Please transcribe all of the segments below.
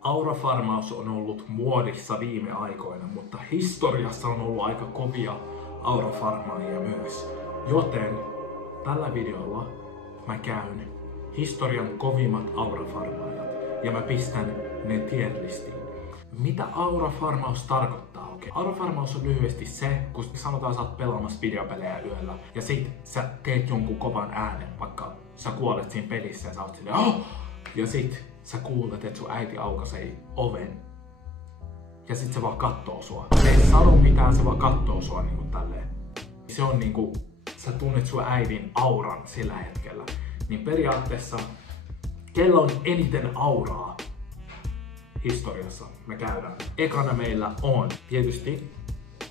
Aurafarmaus on ollut muodissa viime aikoina, mutta historiassa on ollut aika kovia aurafarmaajia myös. Joten tällä videolla mä käyn historian kovimmat aurafarmaajat ja mä pistän ne tierlistiin. Mitä aurafarmaus tarkoittaa? Okay. Aurafarmaus on lyhyesti se, kun sanotaan sä oot pelaamassa videopelejä yöllä ja sit sä teet jonkun kovan äänen, vaikka sä kuolet siinä pelissä ja sä oot silleen oh! Ja sit sä kuulet, että sun äiti aukaisee oven ja sit se vaan kattoo sua. Se ei sano mitään, se vaan kattoo sua niinku tälleen. Se on niinku, sä tunnet sun äidin auran sillä hetkellä. Niin periaatteessa, kello on eniten auraa historiassa me käydään. Ekana meillä on, tietysti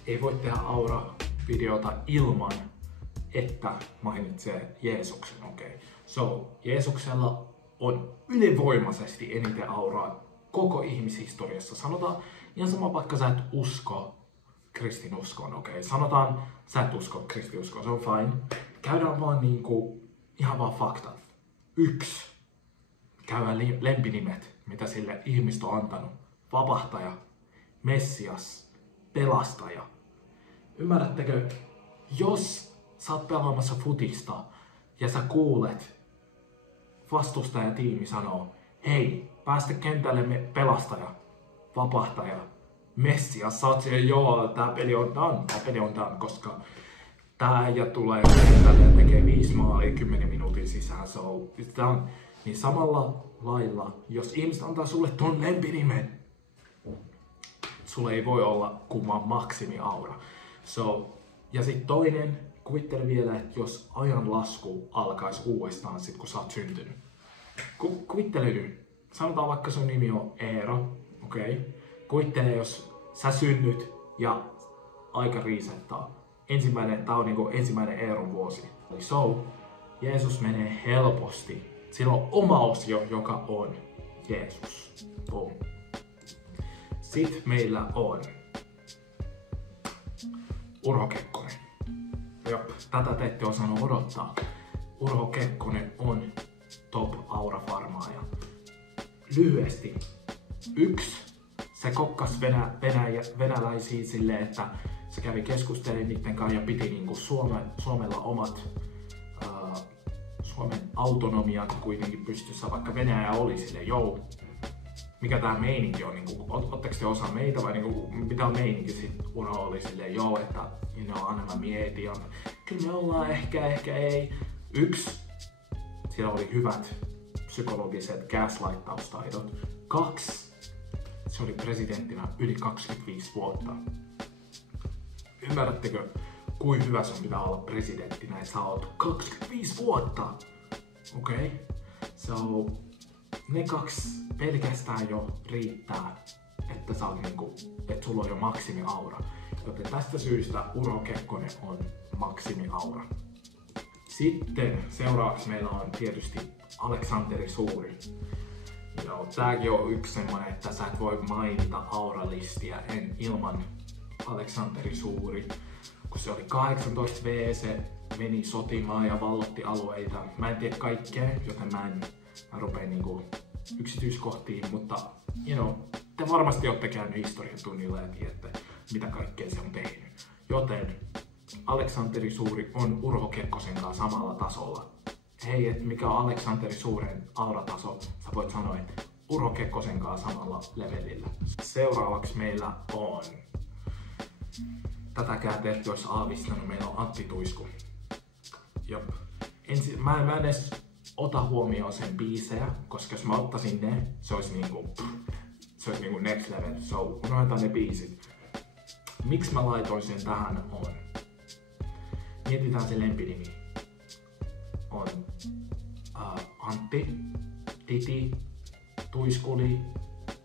ei voi tehdä aura-videota ilman, että mainitsee Jeesuksen, okei. Okay. So, Jeesuksella on ylivoimaisesti eniten auraa koko ihmishistoriassa. Sanotaan, ihan sama vaikka sä et usko kristinuskoon, okei. Okay. Sanotaan, sä et usko kristinuskoon, se on fine. Käydään vaan niinku, ihan vaan faktat. 1. Käydään lempinimet, mitä sille ihmiset on antanut. Vapahtaja, Messias, pelastaja. Ymmärrättekö, jos sä oot pelaamassa futista ja sä kuulet vastustajatiimi sanoo, hei, päästä kentälle pelastaja, vapahtaja, Messias, sä oot siellä, joo, tää peli on done, koska tää äijä tulee kentälle ja tekee 5 maalia 10 minuutin sisään, so it's done. Niin samalla lailla, jos ihmiset antaa sulle ton lempinimen, sulle ei voi olla kuin vaan maksimiaura. So, ja sit toinen, kuvittele vielä, että jos ajanlasku alkaisi uudestaan sit kun sä oot syntynyt. Kuvittele nyt, sanotaan vaikka sun nimi on Eero, okei? Okay? Kuvittele, jos sä synnyt ja aika resettaa. Tää on niinku ensimmäinen Eeron vuosi. So, Jeesus menee helposti. Sillä on oma osio, joka on Jeesus. Boom. Sitten meillä on Urho Kekkonen. Jop, tätä te ette osannut odottaa. Urho Kekkonen on top aurafarmaaja. Lyhyesti. 1. Se kokkas venäläisiä silleen, että se kävi keskustelemaan niiden kanssa ja piti niinku Suomella omat Suomen autonomiat kuitenkin pystyssä, vaikka Venäjä oli silleen, joo, mikä tää meininki on, niinku, ootteko te osa meitä vai niinku, mitä on meininki, sit Urho oli silleen, joo, että aina mä mietin, kyllä me ollaan ehkä ei. 1. Siellä oli hyvät psykologiset gaslight-taustaidot. 2. Se oli presidenttinä yli 25 vuotta. Ymmärrättekö, kuin hyvä sun pitää olla presidenttinä, että sä oot 25 vuotta? Okei? Okay. So, ne 2 pelkästään jo riittää, että sä oot niinku, että sulla on jo maksimiaura. Joten tästä syystä Urho Kekkonen on maksimiaura. Sitten seuraavaksi meillä on tietysti Aleksanteri Suuri. Joo, tääkin on yksi semmonen, että sä et voi mainita auralistia en-ilman Aleksanteri Suuri. Kun se oli 18V, se meni sotimaan ja vallotti alueita. Mä en tiedä kaikkea, joten mä rupeen niinku yksityiskohtiin, mutta te varmasti olette käynyt historian tunnilla ja tiedätte, mitä kaikkea se on tehnyt. Joten Aleksanteri Suuri on Urho Kekkosen kanssa samalla tasolla. Hei, että mikä on Aleksanteri Suuren aurataso, sä voit sanoa, että Urho Kekkosen kanssa samalla levelillä. Seuraavaksi meillä on, tätäkään te ette olisi aavistanut, meillä on Antti Tuisku. Jop. Mä en edes ota huomioon sen biisejä, koska jos mä ottaisin ne, se olisi niinku next level. So, unohdetaan ne biisit. Miksi mä laitoin sen tähän on? Mietitään se lempinimi. On Antti, Titi, Tuiskuli.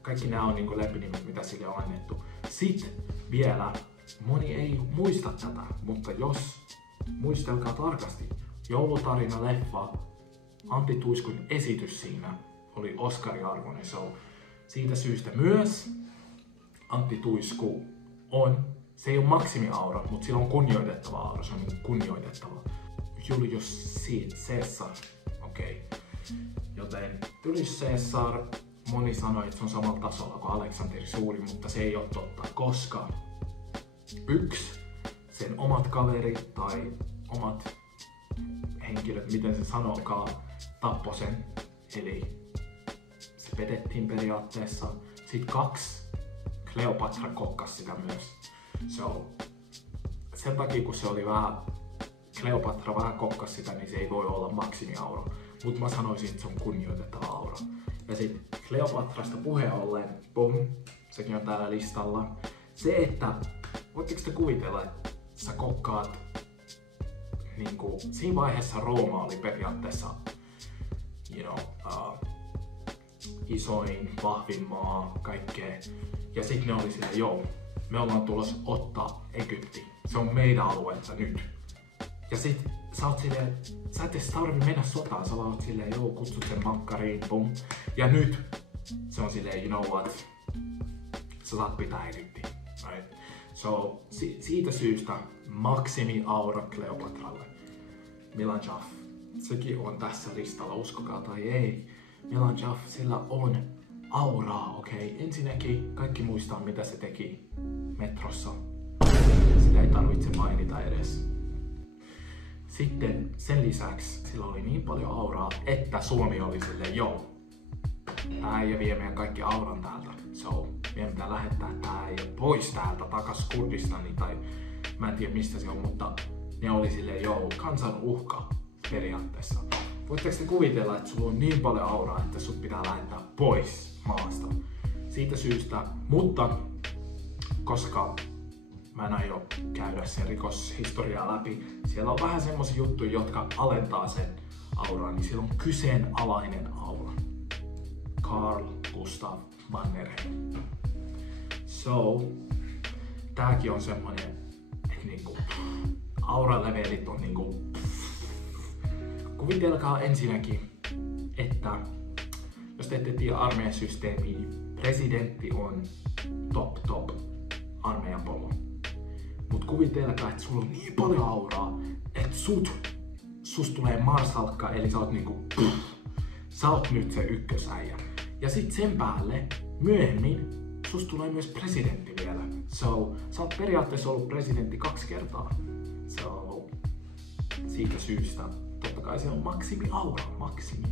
Kaikki nämä on niinku lempinimet, mitä sille on annettu. Sitten vielä, moni ei muista tätä, mutta jos muistelkaa tarkasti, Joulutarina-leffa, Antti Tuiskun esitys siinä oli Oscar-arvoinen. So, siitä syystä myös Antti Tuisku on, se ei ole maksimiaura, mutta sillä on kunnioitettava aura, se on niin kunnioitettava. Julius Caesar, okei. Joten Julius Caesar, moni sanoi, että se on samalla tasolla kuin Aleksanteri Suuri, mutta se ei ole totta, koska yksi, sen omat kaverit tai omat henkilöt, miten se sanookaan, tappoi sen. Eli se petettiin periaatteessa. Sitten 2, Kleopatra kokkasi sitä myös. So, sen takia kun se oli vähän, Kleopatra vähän kokkasi sitä, niin se ei voi olla maksimiaura. Mutta mä sanoisin, että se on kunnioitettava aura. Ja sitten Kleopatrasta puheen ollen, bum, sekin on täällä listalla. Se, että voitteko te kuvitella, että sä kokkaat niinku, siinä vaiheessa Rooma oli periaatteessa isoin, vahvin maa, kaikkea. Ja sitten ne oli silleen, joo, me ollaan tulossa ottaa Egypti. Se on meidän alueelta nyt. Ja sit sä oot silleen, sä et edes tarvi mennä sotaan, sä oot silleen, joo, kutsut sen makkariin, bum. Ja nyt se on silleen, you know what, sä saat pitää Egyptiin, right? So, siitä syystä maksimi aura Kleopatralle. Milan Jaff, sekin on tässä listalla, uskokaa tai ei. Milan Jaff, sillä on auraa, okei. Ensinnäkin kaikki muistaa, mitä se teki metrossa. Sitä ei tarvitse mainita edes. Sitten sen lisäksi sillä oli niin paljon auraa, että Suomi oli silleen, joo, tää äijä vie meidän kaikki auran täältä. So, meidän pitää lähettää tää äijä pois täältä takas Kurdistaniin tai mä en tiedä mistä se on, mutta ne oli silleen, joo, kansan uhka periaatteessa. Voitteko te kuvitella, että sulla on niin paljon auraa, että sut pitää lähettää pois maasta? Siitä syystä, mutta koska mä en aio käydä sen rikoshistoriaa läpi, siellä on vähän semmosia juttuja, jotka alentaa sen auraa, niin siellä on kyseenalainen aura. Carl Gustav Mannerheim. So, tääkin on semmonen, että niinku, auralevelit on niinku, kuvitelkaa ensinnäkin, että jos te ette tiedä armeijan systeemiä, presidentti on top armeijan polo. Mut kuvitelkaa, että sulla on niin paljon auraa, että susta tulee marsalkka, eli sä oot niinku, sä oot nyt se ykkösäijä. Ja sit sen päälle myöhemmin susta tulee myös presidentti vielä. So, sä oot periaatteessa ollut presidentti 2 kertaa. So, siitä syystä totta kai se on maksimi aura, maksimi.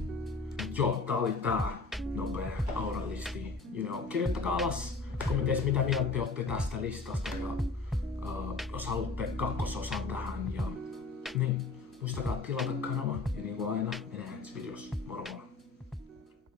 Joo, tää oli tää nopea auralisti. Kirjoittakaa alas kommenteissa, mitä mieltä te olette tästä listasta ja jos haluatte kakkososan tähän ja niin, muistakaa tilata kanava ja niin kuin aina, me nähdään videossa. Moro moi!